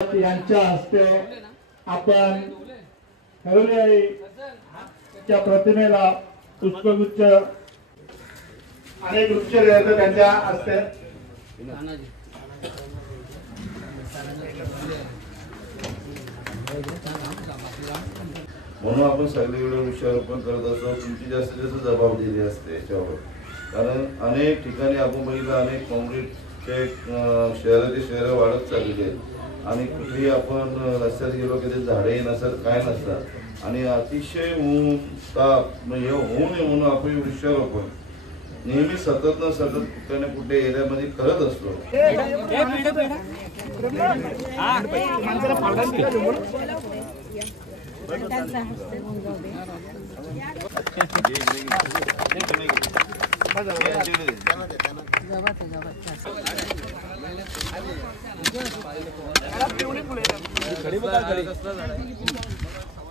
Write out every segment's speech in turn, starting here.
यांच्या हस्ते आपण च्या प्रतिमेला पुष्पगुच्छ अनेक वृक्ष त्यांच्या हस्ते म्हणून आपण सगळीकडे वृक्षारोपण करत असतो. तुमची जास्तीत जास्त जबाबदारी असते याच्यावर, कारण अनेक ठिकाणी आपण बघितलं अनेक कॉन्क्रीटचे शहराचे शहरं वाढत चाललेली आहेत आणि कुठेही आपण रस्त्यात गेलो की ते झाडे नसतात काय नसतात आणि अतिशय ऊन ताप हे होऊ नये म्हणून आपण वृक्षारोपण नेहमी सतत न सतत कुठे ना कुठे एरियामध्ये करत असतो.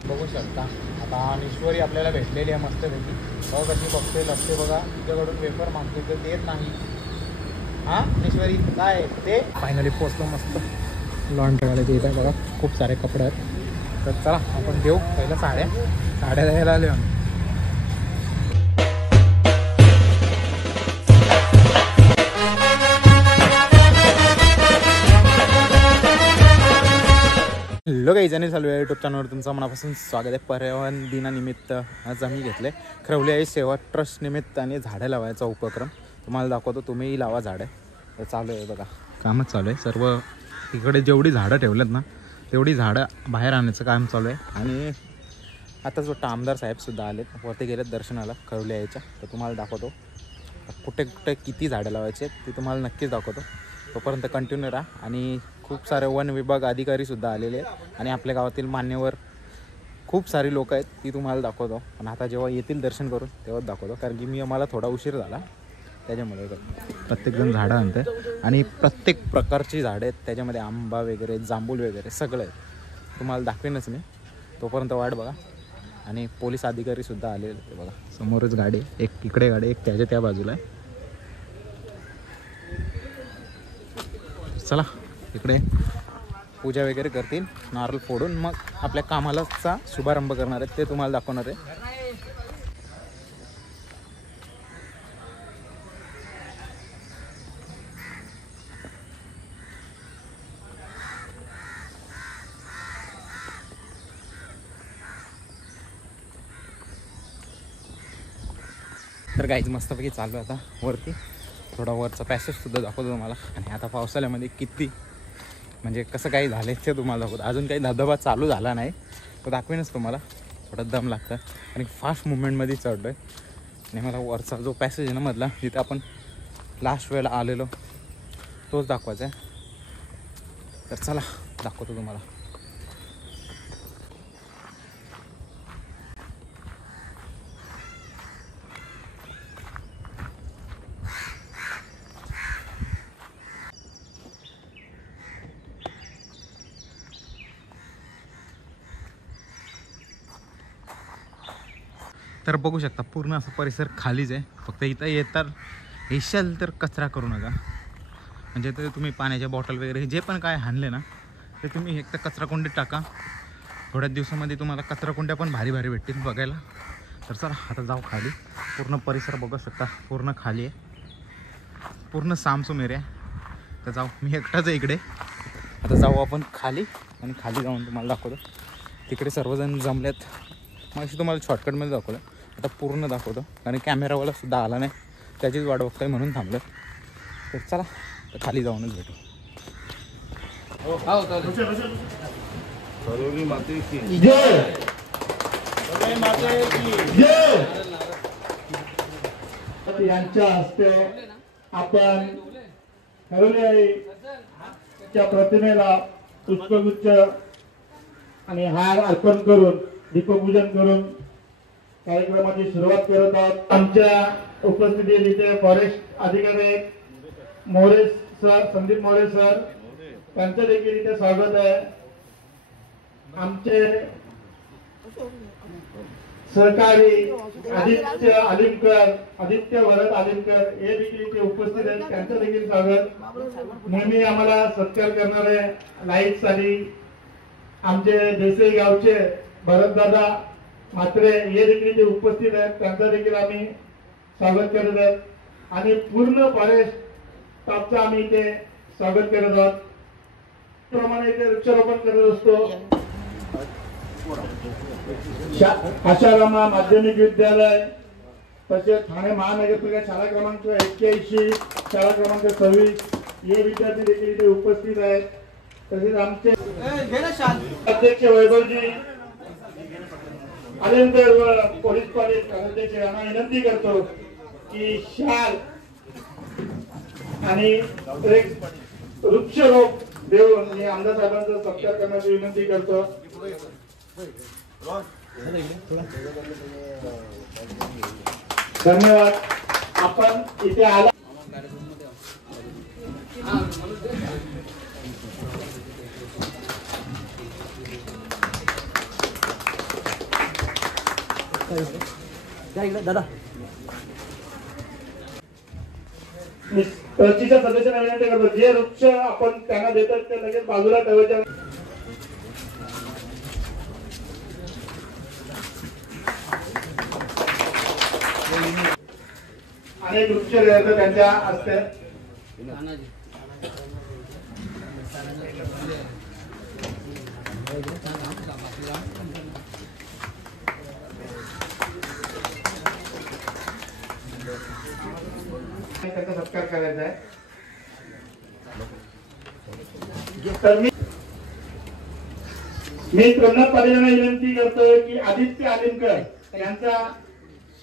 बघू शकता आता ईश्वरी आपल्याला भेटलेली आहे मस्तपैकी. बघा कशी बघते लक्ष बघा, तिच्याकडून पेपर मागते तर देत नाही. हा ईश्वरी काय ते फायनली पोचलो मस्त लॉन्ड्रीवाले ते आहे बघा, खूप सारे कपडे आहेत. तर चला आपण देऊ पहिलं साड्या द्यायला आले. हॅलो काही जणी चालू आहे यूट्यूब चॅनलवर तुमचं मनापासून स्वागत आहे. पर्यावरण दिनानिमित्त आज आम्ही घेतले खरवली आहे सेवा ट्रस्ट निमित्त आणि झाडं लावायचा उपक्रम तुम्हाला दाखवतो. तुम्हीही लावा झाडं. हे चालू आहे बघा, कामच चालू आहे. सर्व इकडे जेवढी झाडं ठेवलेत ना तेवढी झाडं बाहेर आणण्याचं काम चालू आहे. आणि आताच वाटतं आमदार साहेबसुद्धा आलेत, वरती गेलेत दर्शनाला खरवली यायच्या. तर तुम्हाला दाखवतो कुठे कुठे किती झाडं लावायचे ते तुम्हाला नक्कीच दाखवतो. तोपर्यंत कंटिन्यू राहा. आणि खूप सारे वन विभाग अधिकारीसुद्धा आलेले आहेत आणि आपल्या गावातील मान्यवर खूप सारी लोक आहेत ती तुम्हाला दाखवतो. पण आता जेव्हा येतील दर्शन करून तेव्हाच दाखवतो, कारण की मला थोडा उशीर झाला त्याच्यामुळे. प्रत्येकजण झाडं आणतं आणि प्रत्येक प्रकारची झाडं आहेत त्याच्यामध्ये, आंबा वगैरे जांभूळ वगैरे सगळं आहे. तुम्हाला दाखवेनच मी, तोपर्यंत वाट बघा. आणि पोलीस अधिकारीसुद्धा आलेले बघा, समोरच गाडी, एक इकडे गाडी, एक त्याच्या त्या बाजूला आहे. चला इकडे पूजा वगैरे करतील नारळ फोडून, मग आपल्या कामालाचा शुभारंभ करणार आहेत ते तुम्हाला दाखवणार आहे. तर गाईज मस्तपैकी चालू आहे आता वरती. थोडा वरचा पॅसेजसुद्धा दाखवतो तुम्हाला. आणि आता पावसाळ्यामध्ये किती म्हणजे कसं काही झालं ते तुम्हाला दाखवतो. अजून काही धबधबा चालू झाला नाही तो दाखवेनच तुम्हाला. थोडा दम लागतं आणि फास्ट मुवमेंटमध्ये चढलो आहे. आणि मला वरचा जो पॅसेज आहे ना मधला, जिथे आपण लास्ट वेळेला आलेलो तोच दाखवायचा आहे. तर चला दाखवतो तुम्हाला. तर बघू शकता पूर्ण असं परिसर खालीच आहे. फक्त इथं येशाल तर कचरा करू नका. म्हणजे तर तुम्ही पाण्याच्या बॉटल वगैरे जे पण काय आणले ना ते तुम्ही एक तर कचराकुंडीत टाका. थोड्याच दिवसामध्ये तुम्हाला कचराकुंड्या पण भारी भारी भेटतील बघायला. तर चला आता जाऊ खाली. पूर्ण परिसर बघू शकता पूर्ण खाली आहे, पूर्ण सामसूम एरिया. तर जाऊ, मी एकटाच आहे इकडे. आता जाऊ आपण खाली आणि खाली जाऊन तुम्हाला दाखवतो. तिकडे सर्वजण जमलेत. मग अशी तुम्हाला शॉर्टकटमध्ये दाखवलं, आता पूर्ण दाखवतो कारण कॅमेरावालासुद्धा आला नाही, त्याचीच वाट बघताय म्हणून थांबलं. तर चला तर खाली जाऊनच भेटू. खरवली मातेची जय. यांच्या हस्ते आपण च्या प्रतिमेला पुष्पगुच्छ आणि हार अर्पण करून दीपपूजन करून कार्यक्रमाची सुरुवात करत आहोत. आमच्या उपस्थितीत इथे फॉरेस्ट अधिकारी मोरे सर, संदीप मोरे सर, त्यांचं देखील इथे स्वागत आहे. आमचे सहकारी आदित्य भरत आलिमकर हे देखील इथे उपस्थित आहेत. त्यांचं देखील स्वागत. नेहमी आम्हाला सत्कार करणारे लाईट साली आमचे देसाई गावचे भरतदादा म्हात्रे हे देखील इथे उपस्थित आहेत. त्यांचं देखील आम्ही स्वागत करत आहोत आणि पूर्ण फॉरेस्ट स्टाफचं आम्ही इथे स्वागत करत आहोत. प्रमाणे इथे वृक्षारोपण करत असतो. आशारामा माध्यमिक विद्यालय तसेच ठाणे महानगरपालिका शाळा क्रमांक 81 शाळा क्रमांक 26 हे विद्यार्थी देखील इथे उपस्थित आहेत. तसेच आमचे अध्यक्ष वैभवजी आलेंदर व पोलीस कॉलेज अध्यक्ष यांना विनंती करतो की शाल आणि एक वृक्षरोप देऊन मी आमदार साहेबांचा सत्कार करण्याची विनंती करतो. धन्यवाद. आपण इथे आला दादा ट्रस्टीच्या सदस्यांना विनंती करतो जे वृक्ष आपण त्यांना देतात ते लगेच बाजूला ठेवायचे. अनेक वृक्ष देतात त्यांच्या हस्ते. त्याचा सत्कार करायचा आहे. तर मी प्रमनाथ पाटीलांना विनंती करतोय की आदित्य आलिमकर यांचा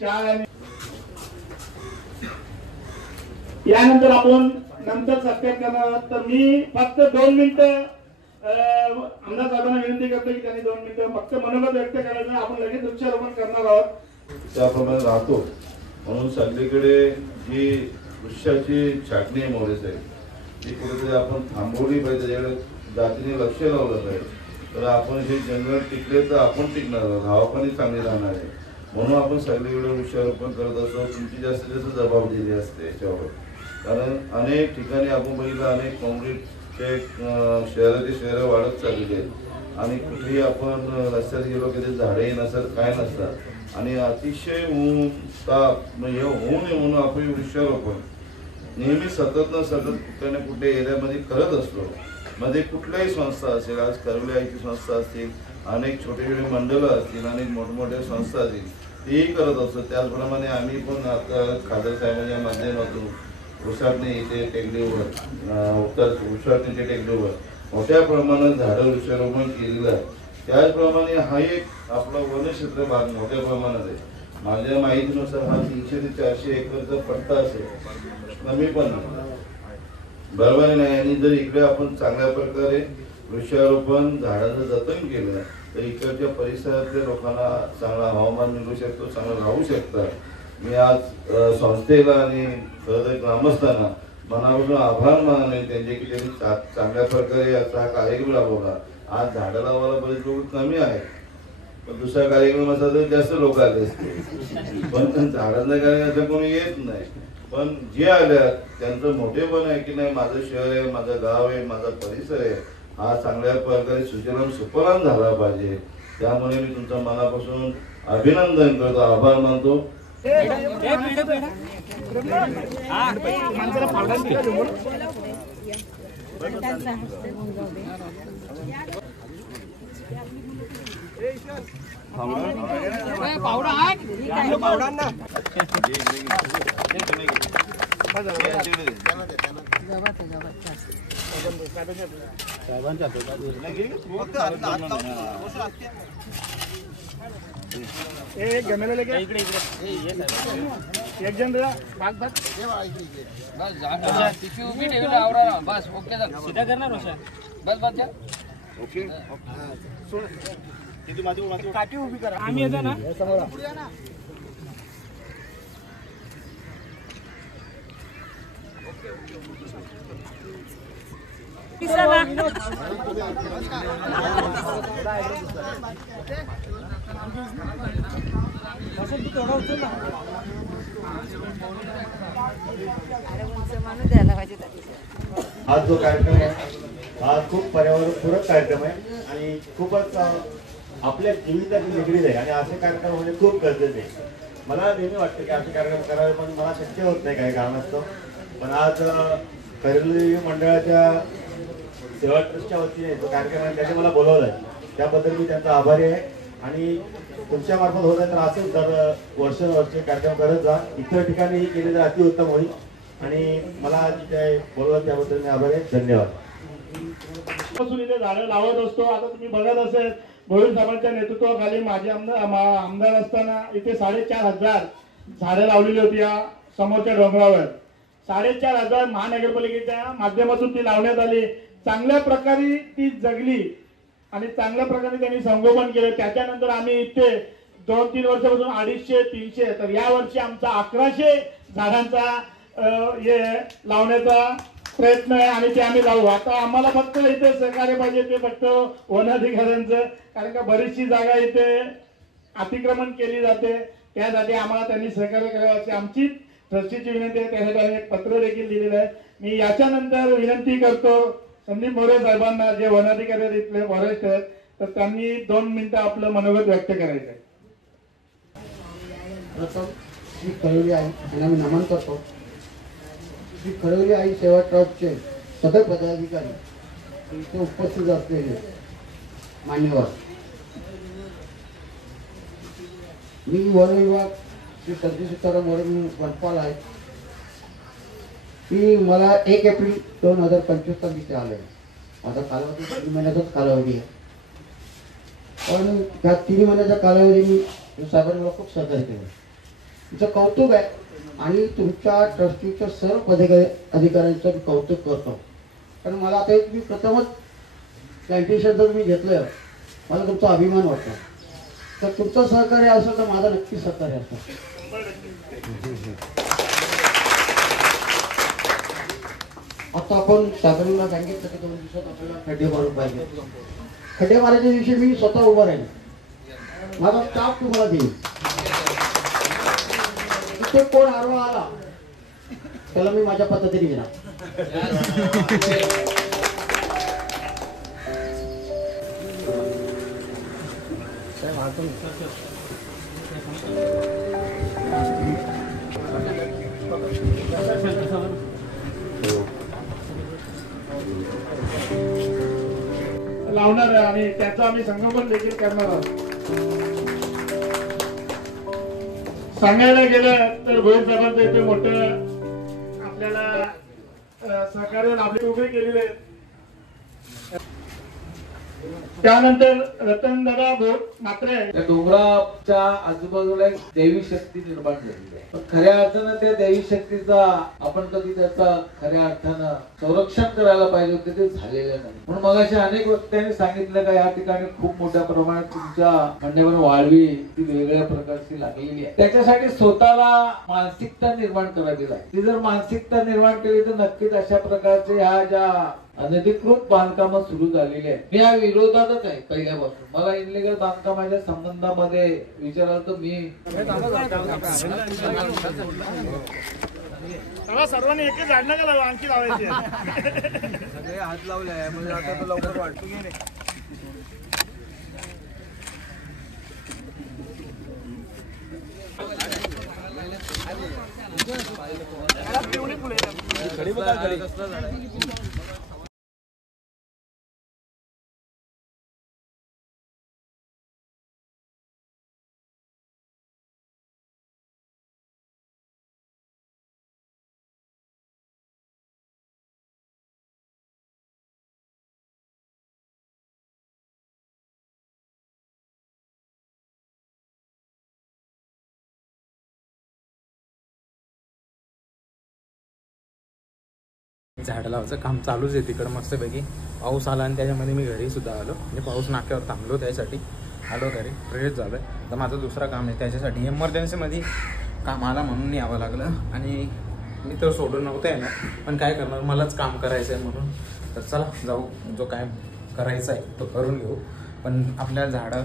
शाळा यानंतर आपण नंतर सत्कार करणार आहोत. तर मी फक्त 2 मिनिटं आमदार साहेबांना विनंती करतो की त्यांनी 2 मिनिटं फक्त मनोगत व्यक्त करायचं. आपण लगेच वृक्षारोपण करणार आहोत. त्याप्रमाणे राहतो म्हणून सगळीकडे जी वृक्षाची छाटणी मोहरे आहे ती कुठेतरी आपण थांबवली पाहिजे. त्याच्याकडे जातीने लक्ष लावलं पाहिजे. तर आपण हे जंगल टिकले तर आपण टिकणार आहोत. हवा पाणी चांगली राहणार आहे. म्हणून आपण सगळीकडे वृक्षारोपण करत असतो. तुमची जास्तीत जास्त जबाबदारी असते याच्यावर. कारण अनेक ठिकाणी आपण बघितलं अनेक काँक्रीटचे शहराचे शहरं वाढत चाललेली आहेत आणि कुठेही आपण रस्त्यात गेलो की ते झाडे नसतात काय नसतात आणि अतिशय ऊन ताप हे होऊ नये म्हणून आपण वृक्षारोपण नेहमी सतत न सतत कुठे ना कुठे एरियामध्ये करत असतो. मध्ये कुठल्याही संस्था असेल, आज करवली आईची संस्था असतील, अनेक छोटे छोटे मंडळं असतील, अनेक मोठमोठ्या संस्था असतील, तेही करत असतो. त्याचप्रमाणे आम्ही पण आता खासदार साहेबांच्या माध्यमातून उसाटणे इथे टेकडीवर उसाटणीच्या टेकडीवर मोठ्या प्रमाणात झाडं वृक्षारोपण केलेलं आहे. त्याचप्रमाणे हा एक आपला वनक्षेत्र भाग मोठ्या प्रमाणात आहे. माझ्या माहितीनुसार हा 300 ते 400 एकरचा पट्टा असेल, कमी पण बरोबर नाही. आणि जर इकडे आपण चांगल्या प्रकारे वृक्षारोपण झाडाचं जतन केलं तर इकडच्या परिसरातल्या लोकांना चांगला हवामान मिळू शकतो, चांगलं राहू शकतात. मी आज संस्थेला आणि ग्रामस्थांना मनापासून आभार मानले त्यांचे की त्यांनी चांगल्या प्रकारे याचा हा कार्यक्रम राबवला. आज झाडं लावायला बरेच लोक कमी आहेत, पण दुसरा कार्यक्रम असा तर जास्त लोक आले असते. पण झाडांचा कार्यक्रम कोणी येत नाही. पण जे आल्या त्यांचं मोठेपण आहे की नाही माझं शहर आहे, माझं गाव आहे, माझा परिसर आहे हा चांगल्या प्रकारे सुजलाम सुफलाम झाला पाहिजे. त्यामुळे मी तुमच्या मनापासून अभिनंदन करतो, आभार मानतो. एक गमेला लेके इकडे एक जण भाग भाग बस उभी ठेवली आवरा बस ओके सीधा करणार रोशन बस बस जा ओके काठी उभी करा. आम्ही येतो ना आज जो कार्यक्रम आहे हा खूप पर्यावरणपूरक कार्यक्रम आहे आणि खूपच आपल्या जीविताशी निगडीत आहे आणि असे कार्यक्रम होणे खूप गरजेचे आहे. मला नेहमी वाटतं की असे कार्यक्रम करावे, पण मला शक्य होत नाही काही कारणास्तव. पण आज खैरली मंडळाच्या सेवा ट्रस्टच्या वतीने जो कार्यक्रम आहे त्याने मला बोलवलं आहे, त्याबद्दल मी त्यांचा आभारी आहे. आणि तुमच्या मार्फत होत आहे तर असंच दर वर्षानुवर्षे कार्यक्रम करत जा. इतर ठिकाणीही केले तर अतिउत्तम होईल. आणि मला जे बोलवलं त्याबद्दल मी आभारी आहे. धन्यवाद. इथे झाडं लावत असतो. आता तुम्ही बघत असेल भोईर साहेबांच्या नेतृत्वाखाली माझे आमदार असताना इथे 4,500 झाडं लावलेली होती या समोरच्या डोंगरावर. 4,500 महानगरपालिकेच्या माध्यमातून ती लावण्यात आली. चांगल्या प्रकारे ती जगली आणि चांगल्या प्रकारे त्यांनी संगोपन केलं. त्याच्यानंतर आम्ही इथे 2-3 वर्षापासून 250-300 तर या वर्षी आमचा 1100 झाडांचा हे लावण्याचा प्रयत्न आहे आणि ते आम्ही लावू. आता आम्हाला फक्त इथे सहकार्य पाहिजे ते फक्त वन अधिकाऱ्यांचं, कारण का बरीचशी जागा इथे अतिक्रमण केली जाते. त्यासाठी आम्हाला त्यांनी सहकार्य करावं अशी आमची ट्रस्टीची विनंती आहे. त्यासाठी आम्ही एक पत्र देखील दिलेलं आहे. मी याच्यानंतर विनंती करतो संदीप मोरे साहेबांना, जे वन अधिकारी इथले फॉरेस्ट आहेत, तर त्यांनी 2 मिनिटं आपलं मनोगत व्यक्त करायचं आहे. प्रथम श्री खळवली आई यांना मी नमन करतो. श्री खळवली आई सेवा ट्रस्टचे सदर पदाधिकारी इथे उपस्थित असलेले मान्यवर, मी वन विभाग श्री सर्जी सीताराम मोरे वनपाल आहे. की मला 1 एप्रिल 2025 इथे आले. माझा कालावधी 3 महिन्याचाच कालावधी आहे. पण त्या 3 महिन्याच्या कालावधी मी साहेबांनी मला खूप सहकार्य केलं. तुमचं कौतुक आहे आणि तुमच्या ट्रस्टीच्या सर्व पदाधिकाऱ्यांचं मी कौतुक करतो. कारण मला आता एक मी प्रथमच प्लॅन्टेशन जर मी घेतलं, मला तुमचा अभिमान वाटतो. तर तुमचं सहकार्य असेल तर माझं नक्की सहकार्य असतं. आता आपण साधारणला सांगितलं की 2 दिवसात आपल्याला खड्डे मारून पाहिजे. खड्डे मारायच्या दिवशी मी स्वतः उभा राहील. माझा स्टाफ तुम्हाला देईल. तिथे कोण आडवा आला त्याला मी माझ्या पद्धतीने घेणार. लावणार आहे आणि त्याचं आम्ही संगोपन देखील करणार आहोत. सांगायला गेलं तर भोईर साहेबांचं इथे मोठं आपल्याला सहकार्य आपले उभे केलेले आहेत. त्यानंतर रतनदादा म्हात्रे, त्या डोंगराच्या आजूबाजूला एक देवी शक्ती निर्माण झालेली आहे. पण खऱ्या अर्थानं त्या देवी शक्तीचा आपण कधी त्याचा खऱ्या अर्थानं संरक्षण करायला पाहिजे होते, ते झालेलं नाही. म्हणून मगाशी अनेक वक्त्यांनी सांगितलं का या ठिकाणी खूप मोठ्या प्रमाणात तुमच्या खंडेवर वाळवी ती वेगळ्या प्रकारची लागलेली आहे. त्याच्यासाठी स्वतःला मानसिकता निर्माण करावी लागेल. ती जर मानसिकता निर्माण केली तर नक्कीच अशा प्रकारचे ह्या ज्या अनधिकृत बांधकाम सुरू झालेली आहे. मी या विरोधातच आहे पहिल्यापासून. मला इनलिगल बांधकामाच्या संबंधामध्ये विचाराल तर मी सर्वांनी एकच झाड नका लावू, आणखी लावायचे. सगळे हात लावले आहे म्हणजे आता तो लवकर वाटतो की नाही. तेवढी फुले कसलं झाड आहे. झाड लावायचं काम चालूच आहे तिकडं मस्तपैकी. पाऊस आला आणि त्याच्यामध्ये मी घरी सुद्धा आलो. म्हणजे पाऊस नाक्यावर थांबलो, त्यासाठी आलो घरी, फ्रेश झालं. तर माझं दुसरं काम आहे, त्याच्यासाठी इमर्जन्सीमध्ये कामाला म्हणून यावं लागलं. आणि मी तर सोडून नव्हतं आहे ना, पण काय करणार, मलाच काम करायचं आहे म्हणून तर चला जाऊ, जो काय करायचा आहे तो करून घेऊ. पण आपल्या झाडं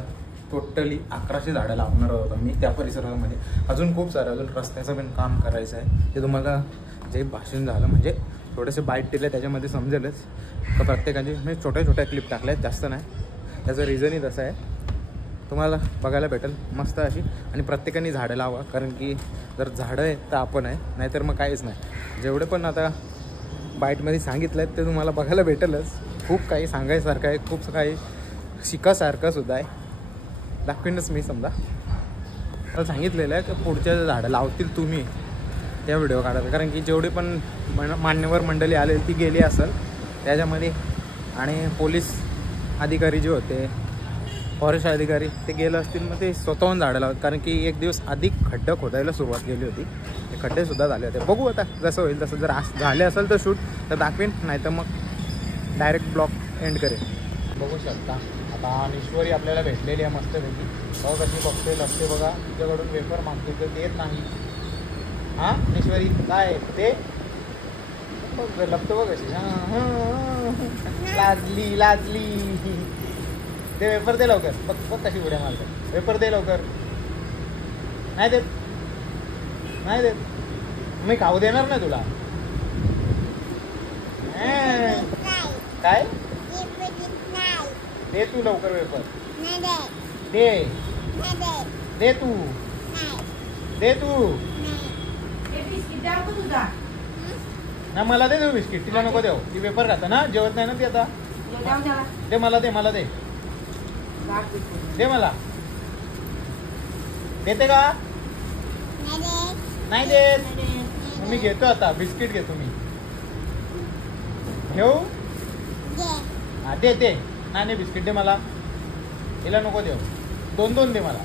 टोटली 1100 झाडं लावणार आहोत मी त्या परिसरामध्ये. अजून खूप सारं अजून रस्त्याचं पण काम करायचं आहे. ते तुम्हाला जे भाषण झालं म्हणजे थोडेसे बाईट दिले त्याच्यामध्ये समजेलच का प्रत्येकाचे मी छोट्या छोट्या क्लिप टाकल्या आहेत, जास्त नाही. त्याचं रिझनही तसं आहे, तुम्हाला बघायला भेटेल मस्त अशी. आणि प्रत्येकाने झाडं लावा, कारण की जर झाडं आहे तर आपण आहे, नाहीतर मग काहीच नाही. जेवढे पण आता बाईटमध्ये सांगितलं आहे ते तुम्हाला बघायला भेटेलच. खूप काही सांगायसारखं आहे, खूप काही शिकासारखं सुद्धा आहे. दाखवीनच मी समजा तर सांगितलेलं आहे की पुढच्या झाडं लावतील तुम्ही त्या व्हिडिओ काढायला, कारण की जेवढी पण मान्यवर मंडळी आलेली ती गेली असेल त्याच्यामध्ये. आणि पोलीस अधिकारी जे होते, फॉरेस्ट अधिकारी ते गेले असतील, मग ते स्वतःहून झाडं लावत. कारण की एक दिवस आधी खड्डं खोदायला सुरुवात केली होती, ते खड्डेसुद्धा झाले होते. बघू आता जसं होईल तसं. जर झाले असेल तर शूट तर दाखवेन, नाही तर मग डायरेक्ट ब्लॉग एंड करेन. बघू शकता आता ईश्वरी आपल्याला भेटलेली आहे मस्तपैकी. बघा कशी बघते लपते बघा, तुझ्याकडून वेपर मागते तर देत नाही. हां ईश्वरी काय ते बघ लपतो बघ कशी. लाजली लाजली. दे वेपर दे लवकर. बघ बघ कशी उड्या मारते. वेपर दे लवकर. नाही देत नाही देत. मी खाऊ देणार नाही तुला. काय दे तू लवकर वेपर. दे दे तू दे तू. ना मला दे देऊ बिस्किट. तिला नको देऊ, ती वेपर खाता ना, जेवत नाही ना ती आता. दे मला दे मला दे दे मला. देते का? नाही देत. मी घेतो आता बिस्किट घेतो मी. घेऊ? हा दे दे. नाही बिस्किट दे मला. हिला नको देऊ. 2-2 दे मला.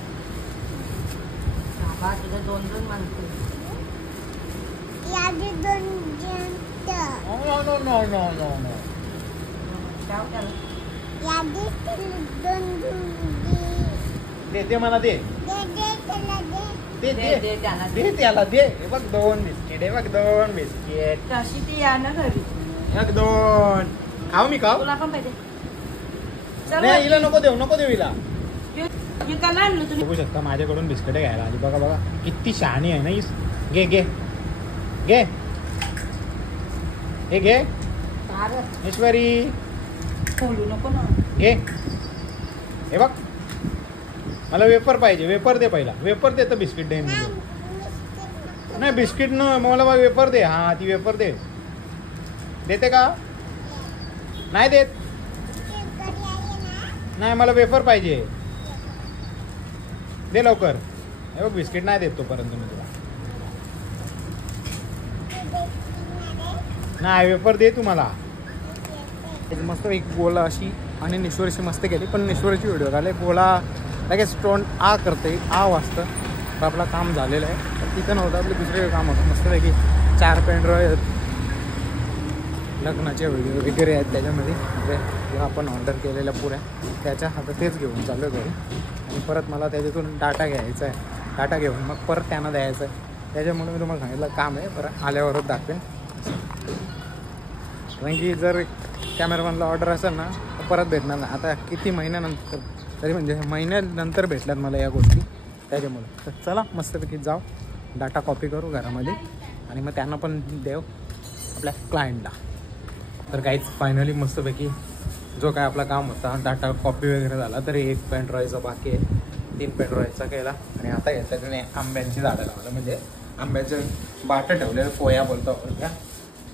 दे दे मला दे. दे दे दे त्याला दे. हे बघ 2 बिस्किट. हे बघ 2 बिस्किट. एक 2 खाऊ मी खाऊ. नाही हिला नको देऊ, नको देऊ हिला. बघू शकता माझ्याकडून बिस्किट घ्यायला आली. बघा बघा किती शहाणी आहे ना. घे घे घे हे घे ईश्वरी. घे. हे बघ मला वेपर पाहिजे. वेपर दे पहिला. वेपर दे तर बिस्किट दे. नाही बिस्किट न मला बघ वेपर दे. हा ती वेपर दे. देते का? नाही देत. नाही मला वेपर पाहिजे. दे लवकर. हे बघ बिस्किट नाही देत तोपर्यंत मी तुला. नाही वेपर दे तुम्हाला. मस्त एक गोला अशी आणि निश्वरशी मस्त केली. पण निश्वरची व्हिडिओ झाले गोला लगेच तोंड आ करते, आ वाजतं. तर आपलं काम झालेलं आहे. पण तिथं नव्हतं, आपलं दुसरे काम होतं मस्तपैकी. 4 पेनड्राईव्ह आहेत, लग्नाचे व्हिडिओ वगैरे आहेत त्याच्यामध्ये. जे आपण ऑर्डर केलेल्या पुऱ्या त्याच्या आता तेच घेऊन चालू घरी. आणि परत मला त्याच्यातून डाटा घ्यायचा आहे. डाटा घेऊन मग परत त्यांना द्यायचं आहे. त्याच्यामुळे मी तुम्हाला सांगितलं काम आहे, परत आल्यावरच दाखवेन. कारण की जर कॅमेरामॅनला ऑर्डर असेल ना तर परत भेटणार ना. आता किती महिन्यानंतर तरी म्हणजे महिन्यानंतर भेटल्यात मला या गोष्टी त्याच्यामुळे. तर चला मस्तपैकी जाऊ, डाटा कॉपी करू घरामध्ये आणि मग त्यांना पण देऊ आपल्या क्लायंटला. तर काहीच फायनली मस्तपैकी जो काय आपला काम होता डाटा कॉपी वगैरे झाला. तरी 1 पेनड्राईव्हचा बाकी आहे. 3 पेनड्राईव्हचा केला. आणि आता येतात त्याने आंब्यांची झाडं लावलं. म्हणजे आंब्याचे बाटं ठेवलेलं पोया बोलतो आपण त्या.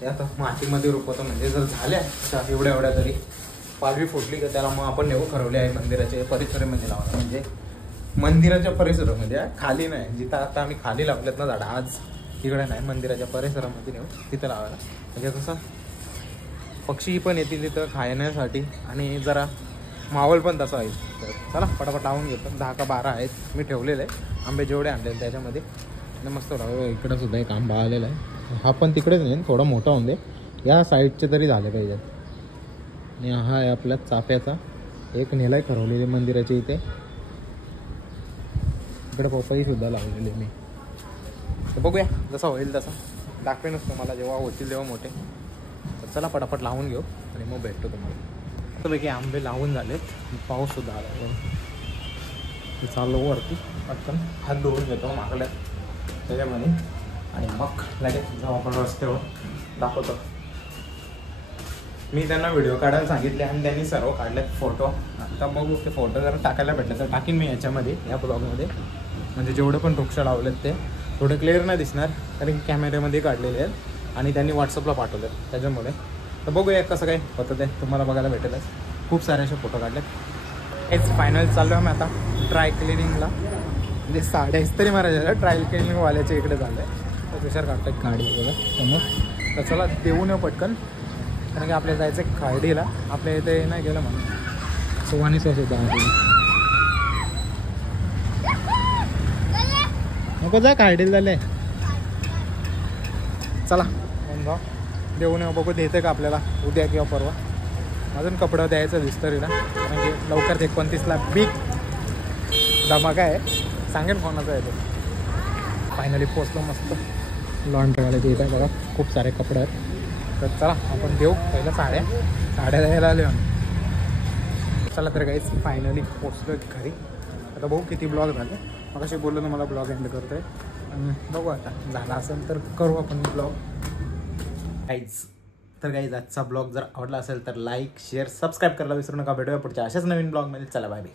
ते आता मातीमध्ये रुपवतो. म्हणजे जर झाल्या एवढ्या एवढ्या तरी पालवी फुटली का त्याला मग आपण नेऊ खरवले आहे मंदिराच्या परिसरामध्ये लावलं. म्हणजे मंदिराच्या परिसरामध्ये खाली नाही. जिथं आता आम्ही खाली लावलेत ना झाडं आज तिकडे नाही, मंदिराच्या परिसरामध्ये नेऊ तिथं लावायला. म्हणजे कसं पक्षी पण येतील तिथं खाण्यासाठी आणि जरा माहोल पण तसा आहे. तर चला पटापट लावून घेतो. 10 का 12 आहेत मी ठेवलेले आहे आंबे जेवढे आणलेले त्याच्यामध्ये. आणि मस्त इकडं सुद्धा एक आंबा आलेला आहे. हा पण तिकडेच नाही, थोडा मोठा होऊन दे. या साईडचे तरी झाले पाहिजेत. आणि हा आहे आपल्या चाफ्याचा एक नेलाय खरवलेले मंदिराच्या इथे. इकडे पपई सुद्धा लावलेली मी. तर बघूया जसा होईल तसा दाखवेनच तुम्हाला जेव्हा होतील तेव्हा मोठे. तर चला पटापट लावून घेऊ. आणि मग भेटतो तुम्हाला. पैकी आंबे लावून झालेत, पाऊस सुद्धा आला. चाललो वरती पटकन हात धुवून घेतो मागल्या त्याच्यामध्ये आणि मग लगेच जाऊ आपण रस्त्यावर दाखवतो. मी त्यांना व्हिडिओ काढायला सांगितले आणि त्यांनी सर्व काढलेत फोटो. आता बघू ते फोटो जर टाकायला भेटले तर टाकीन मी याच्यामध्ये, या ब्लॉगमध्ये. म्हणजे जेवढे पण वृक्ष लावलेत ते थोडे क्लिअर नाही दिसणार कारण की कॅमेऱ्यामध्ये काढलेले आहेत आणि त्यांनी व्हॉट्सअपला पाठवले त्याच्यामुळे. तर बघूया कसं काय होतं ते तुम्हाला बघायला भेटेलच. खूप सारे असे फोटो काढलेत. हेच फायनल चाललो आहे मी आता ड्राय क्लिनिंगला. म्हणजे साड्या इस्त्री मारायच्या ड्राय क्लिनिंगवाल्याच्या इकडे चाललं आहे. तर विचार काढतो एक गाडी वगैरे समोर. तर चला देऊन येऊ पटकन कारण की आपल्याला जायचं आहे खार्डीला. आपल्या इथे नाही गेलं म्हणून सुवानीच होता. नको जा खार्डीला झाले. चला जाऊ देऊन येऊ. बघू देते का आपल्याला उद्या किंवा परवा. अजून कपडं द्यायचं दिसतं रिला कारण की लवकर 29ला बिग धमाका आहे. सांगेल कोणाचं आहे ते. फायनली पोचलो मस्त लॉन्ड्रीवाले ते इथं बघा खूप सारे कपडे आहेत. तर चला आपण देऊ पहिलं साड्या द्यायला आले. चला तर काहीच फायनली पोचलो घरी. आता बघू किती ब्लॉग झाले. मग असे बोललो ना मला ब्लॉग एंड करतो आहे. बघू आता झाला असेल तर करू आपण ब्लॉग काहीच. तर काहीच आजचा ब्लॉग जर आवडला असेल तर लाईक शेअर सबस्क्राईब करायला विसरू नका. भेटूया पुढच्या अशाच नवीन ब्लॉगमध्ये. चला बाय बाय.